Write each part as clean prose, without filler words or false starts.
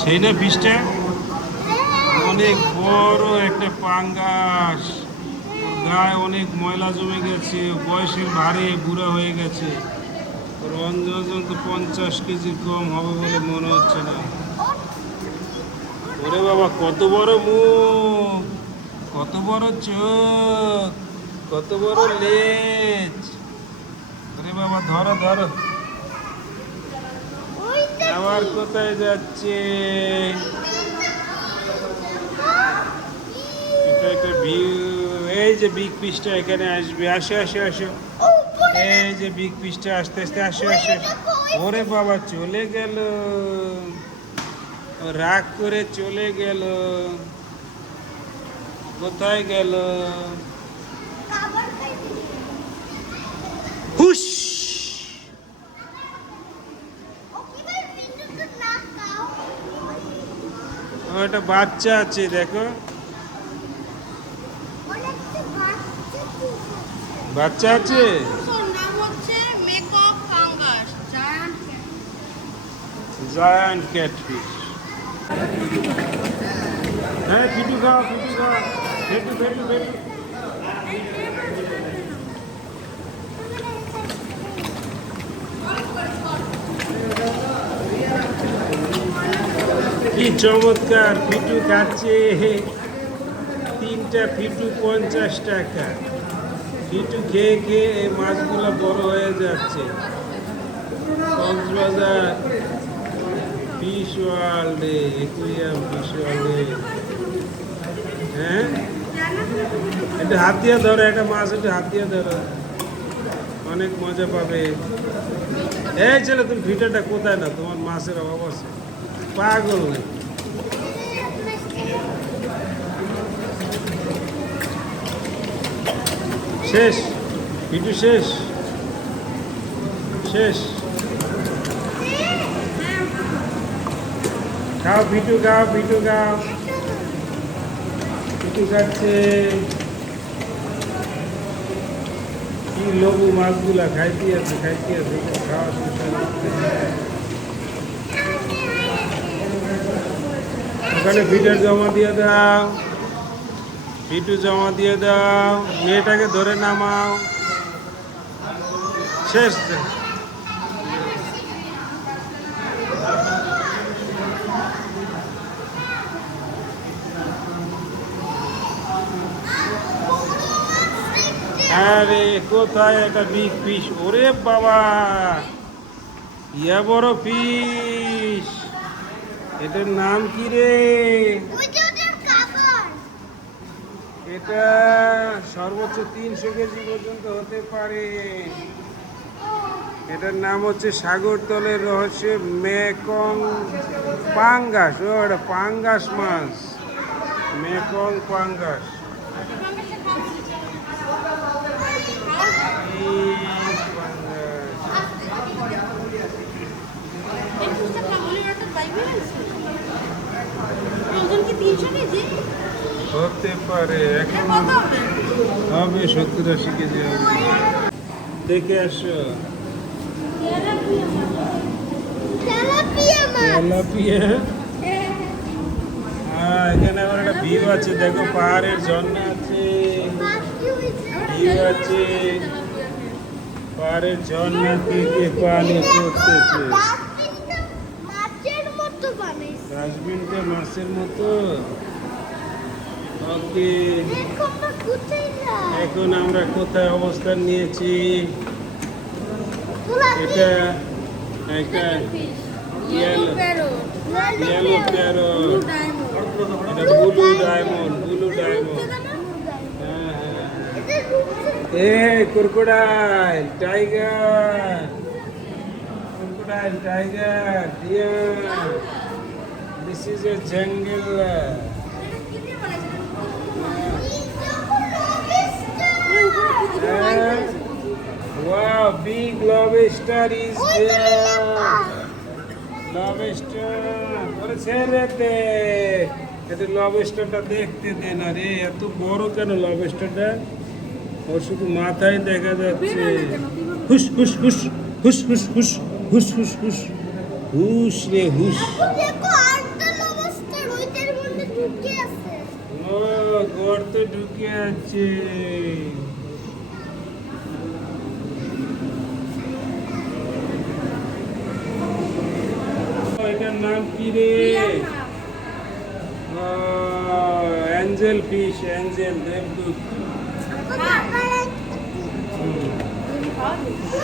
সেই না ফিশটা অনেক বড় একটা পাঙ্গাস, গায়ে অনেক ময়লা জমে গেছে, বয়সের ভারে বুড়া হয়ে গেছে, ওর ওজন তো 50 কেজির কম হবে বলে মনে হচ্ছে না। ওরে বাবা, কত বড় মুখ, কত বড় চোখ, কত বড় লেজ। ওরে বাবা, ধরো ধরো। আবার কোথায় যাচ্ছে? এটা একটা ভিউ। এই যে বিগ ফিশটা এখানে আসবে, আসো আসো আসো। এই যে বিগ ফিশটা আস্তে আস্তে আসো আসো। ওরে বাবা, চলে গেল, রাগ করে চলে গেল। কোথায় গেল? হুশ! একটা বাচ্চা আছে, দেখো বাচ্চা আছে। Giant catfish. হ্যাঁ, ফিটু খাও, ফিটু খাও, ফেটু ফেটু ফেটু। কি চমৎকার, ফিটু খাচ্ছে। 3টা ফিটু 50 টাকা। ফিটু খেয়ে খেয়ে এই মাছগুলো বড় হয়ে যাচ্ছে। কক্সবাজার ফিশ ওয়ার্ল্ডে, একুরিয়াম ফিশ ওয়ার্ল্ডে। হ্যাঁ, একটু হাত দিয়ে ধরো, একটা মাছ একটু হাত দিয়ে ধরো, অনেক মজা পাবে। এই ছেলে, তুমি ভিটাটা কোথায় না, তোমার মাছের অভাব আছে? পাগল নাকি? শেষ, ভিটু শেষ, শেষ। খাও ভিটু, খাও ভিটু, খাও। ভিটু খাচ্ছে। কি লবু মাছগুলা খাইতে আছে, খাইতে আছে, খাওয়া ওখানে ভিডিও জমা দিয়ে দাও, ভিডিও জমা দিয়ে দাও, মেয়েটাকে ধরে নামাও। শেষ। আরে কোথায় একটা বিগ ফিশ? ওরে বাবা, ইয়া বড় ফিশ। এটার নাম কি রে? এটা সর্বোচ্চ 300 কেজি পর্যন্ত হতে পারে। এটার নাম হচ্ছে সাগরতলের রহস্য মেকং পাঙ্গাস। ও, এটা পাঙ্গাস মাছ, মেকং পাঙ্গাস। হতে পারে, এখন হবে 70-80 কেজি হবে। দেখে আসো। তেলাপিয়া। এখানে আবার একটা ভিউ আছে, দেখো, পাহাড়ের ঝর্ণা আছে, ভিউ আছে, পাহাড়ের ঝর্ণা থেকে পানি পড়তেছে। ডাস্টবিনটা মাছের মতো। ওকে, এখন আমরা কোথায় অবস্থান নিয়েছি? এটা একটা ইয়েলো প্যারট, এটা ব্লু ডায়মন্ড, ব্লু ডায়মন্ড। হ্যাঁ, crocodile, tiger, crocodile, tiger, deer. This is a jungle. Wow, big lobster is there. Lobster. ওরে ছেড়ে দে, এটা লবস্টারটা দেখতে দে না রে। এত বড় কেন লবস্টারটা? ওর শুধু মাথায় দেখা যাচ্ছে। হুস হুস হুস হুস হুস হুস হুস হুস হুস হুস রে হুস। দেখো আরেকটা লবস্টার ওইটার মধ্যে ঢুকে আছে। ও গর্তে ঢুকে আছে। এটার নাম কি রে? অ্যাঞ্জেল ফিশ, অ্যাঞ্জেল দেবদূত।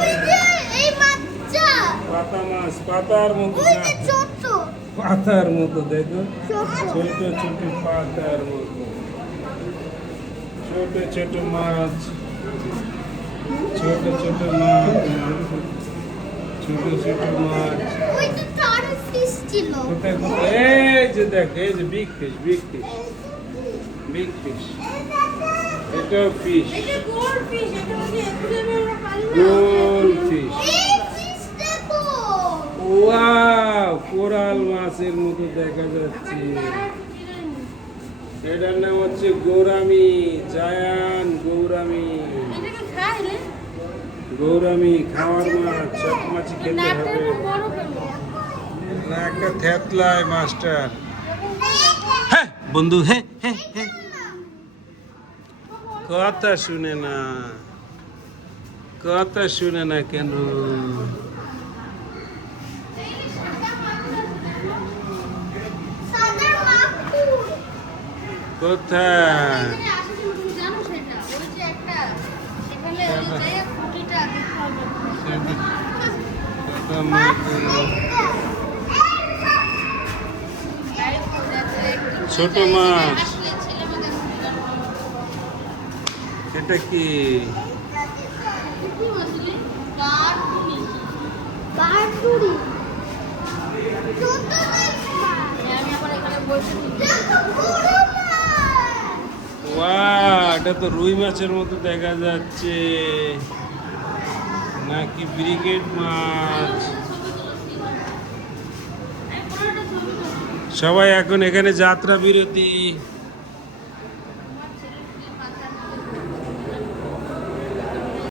ওই যে এই বাচ্চা পাতা মাছ, পাতার মতো ওই না, যে ছোট পাতার মতো দেখো, ছোট ছোট ছোট পাতার মতো, ছোট ছোট মাছ, ছোট ছোট মাছ, ছোট ছোট মাছ। ওই যে তার ফিশ ছিল। কোথায় কোথায়? এই যে দেখ, এই যে big fish, big fish, big fish. এটাও ফিশ, এটা গোল্ড ফিশ, এটা হচ্ছে একুরিয়ামে আমরা পালি না। Gold fish. এই ফিশ দেখো ওয়াও, কোরাল মাছের মতো দেখা যাচ্ছে। এটার নাম হচ্ছে গৌরামি, জায়ান গৌরামি। এটাকে খায় রে? গৌরামি খাওয়ার মাছ, সব মাছই খেতে নাকটা হবে। খুব বড় কেন? না একটা থেতলায় মাস্টার। হ্যাঁ বন্ধু, হ্যাঁ হ্যাঁ হ্যাঁ, কথা শুনে না, কথা শুনে না কেন? সাদা মাকুর কোথায়? এখানে আসে ছিল, তুমি জানো সেটা? ওই যে একটা, সেখানে ওই যে খুঁটিটা দেখতে হবে। কথা মাকুর। ছোট মাছ। আসলে ছেলে মেয়ে এটা কি? কি বলছিলি? কাঠুনি। বারটুরি ছোট দেখবা আমি আবার এখানে বসে থাকি। দেখো বড় মাছ ওয়াও, এটা তো রুই মাছের মতো দেখা যাচ্ছে, নাকি ব্রিগেড মাছ? সবাই এখন এখানে যাত্রা বিরতি।